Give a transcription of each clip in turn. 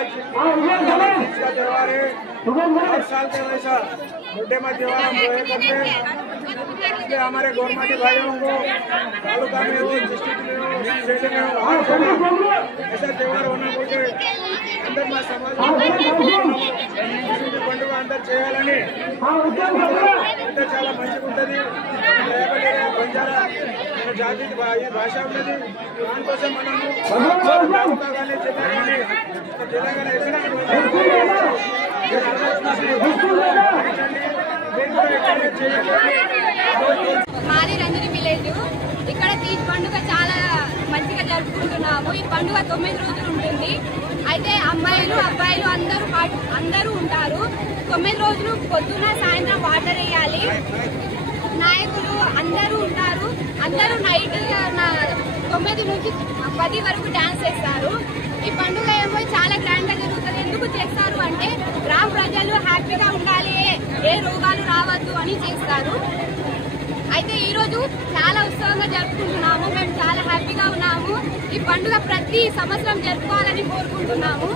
तीज का त्यौहार है। हर साल के वैसा बुड्ढे में त्यौहार हम लोग करते हैं। इसलिए हमारे गौरमाटी भाइयों को तालुका में हो, डिस्ट्रिक्ट में हो, स्टेट में हो, हर जगह ऐसा त्यौहार होना बोलते अंदर మా సమాజం పండుగ అందరు చేయాలని అంటే చాలా మంచిగా ఉంటుంది. బంజారా మన జాతి భాష ఉన్నది. దానికోసం మనము కానీ తెలంగాణ మాది రంజని విలేజ్. ఇక్కడ తీజ్ పండుగ చాలా మంచిగా జరుపుకుంటున్నాము. ఈ పండుగ 9 రోజులు ఉంటుంది. అయితే అమ్మాయిలు అబ్బాయిలు అందరూ ఉంటారు. 9 రోజులు పొద్దున సాయంత్రం వాటర్ వేయాలి. నాయకులు అందరూ ఉంటారు. అందరూ నైట్ 9 నుంచి 10 వరకు డాన్స్ చేస్తారు. ఈ పండుగ ఏమో చాలా గ్రాండ్ గా జరుగుతుంది. ఎందుకు చేస్తారు అంటే గ్రామ ప్రజలు హ్యాపీగా ఉండాలి, ఏ రోగాలు రావద్దు అని చేస్తారు. అయితే ఈ రోజు చాలా ఉత్సవంగా జరుపుకుంటున్నాము. మేము చాలా హ్యాపీగా ఉన్నాము. ఈ పండుగ ప్రతి సంవత్సరం జరుపుకోవాలని కోరుకుంటున్నాము.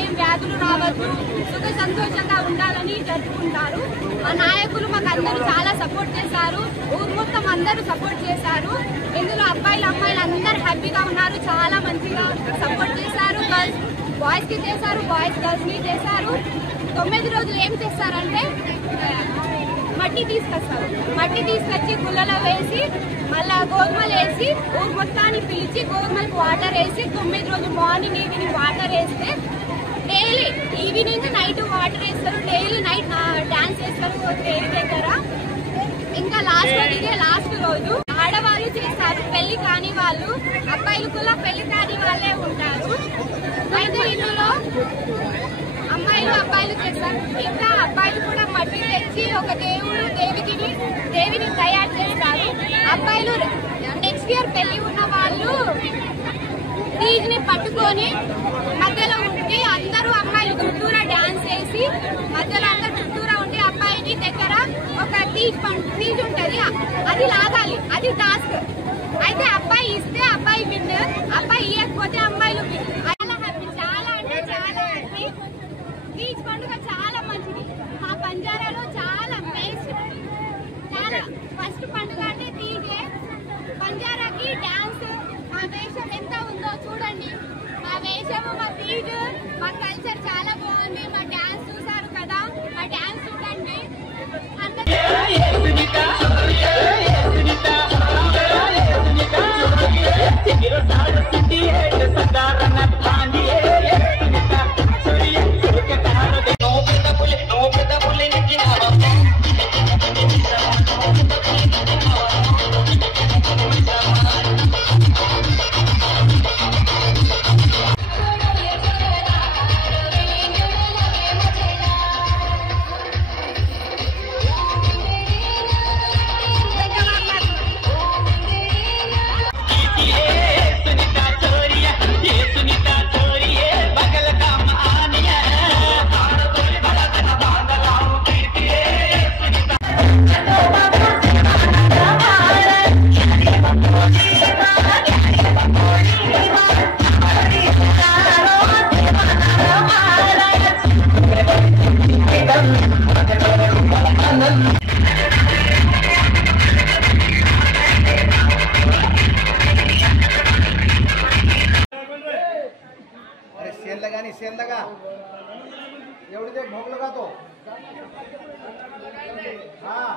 ఏం వ్యాధులు రావద్దు, సుఖ సంతోషంగా ఉండాలని జరుపుకుంటారు. మా నాయకులు మాకు అందరూ చాలా సపోర్ట్ చేశారు. ఊరు మొత్తం అందరూ సపోర్ట్ చేశారు. ఇందులో అబ్బాయిలు అమ్మాయిలు అందరూ హ్యాపీగా ఉన్నారు. చాలా మంచిగా సపోర్ట్ చేశారు. గర్ల్స్ బాయ్స్ కి చేశారు, బాయ్స్ గర్ల్స్ ని చేశారు. 9 రోజులు ఏం చేస్తారంటే మట్టి తీసుకొస్తారు. మట్టి తీసుకొచ్చి గుళ్ళలో వేసి మళ్ళా గోధుమలు వేసి ఊరు మొత్తాన్ని పిలిచి గోధుమలకు వాటర్ వేసి 9 రోజులు మార్నింగ్ ఈవినింగ్ వాటర్ వేస్తే డైలీ ఈవినింగ్ నైట్ వాటర్ వేస్తారు. డైలీ నైట్ డాన్స్ చేస్తారు తేరు దగ్గర. ఇంకా లాస్ట్ రోజు ఆడవాళ్ళు చేస్తారు. పెళ్లి కాని వాళ్ళు, అబ్బాయిలు కూడా పెళ్లి కాని వాళ్ళే ఉంటారు. అయితే ఇందులో అమ్మాయిలు అబ్బాయిలు చేస్తారు. ఇంకా అబ్బాయిలు కూడా మట్టి తెచ్చి ఒక దేవిని తయారు చేస్తారు. అబ్బాయిలు నెక్స్ట్ ఇయర్ పెళ్లి ఉన్న వాళ్ళు తీజ్ ని పట్టుకొని మధ్యలో ఉండి అందరూ అమ్మాయిలు చుట్టూరా డాన్స్ చేసి మధ్యలో అందరు చుట్టూరా ఉండి అబ్బాయిని దగ్గర ఒక తీజ్ ఉంటది, అది లాగాలి. అది టాస్క్. అయితే అబ్బాయి ఇస్తే అబ్బాయి విన్, అబ్బాయి ఇవ్వకపోతే అమ్మాయిలు విన్. చాలా హ్యాపీ, చాలా అంటే చాలా హ్యాపీ. తీజ్ పండుగ చాలా మంచిది. మా బంజారాలో చాలా బెస్ట్. చాలా ఫస్ట్ పండుగ అంటే తీజే. బంజారాకి డాన్స్ మా వేషం ఎంత ఉందో చూడండి. మా వేషము, మా తీజ్, మా కల్చర్ చాలా బాగుంది. మా డాన్స్ చూసారు కదా, మా డాన్స్ చూడండి. सेल लगा एवढे ते भोग लगा तो हाँ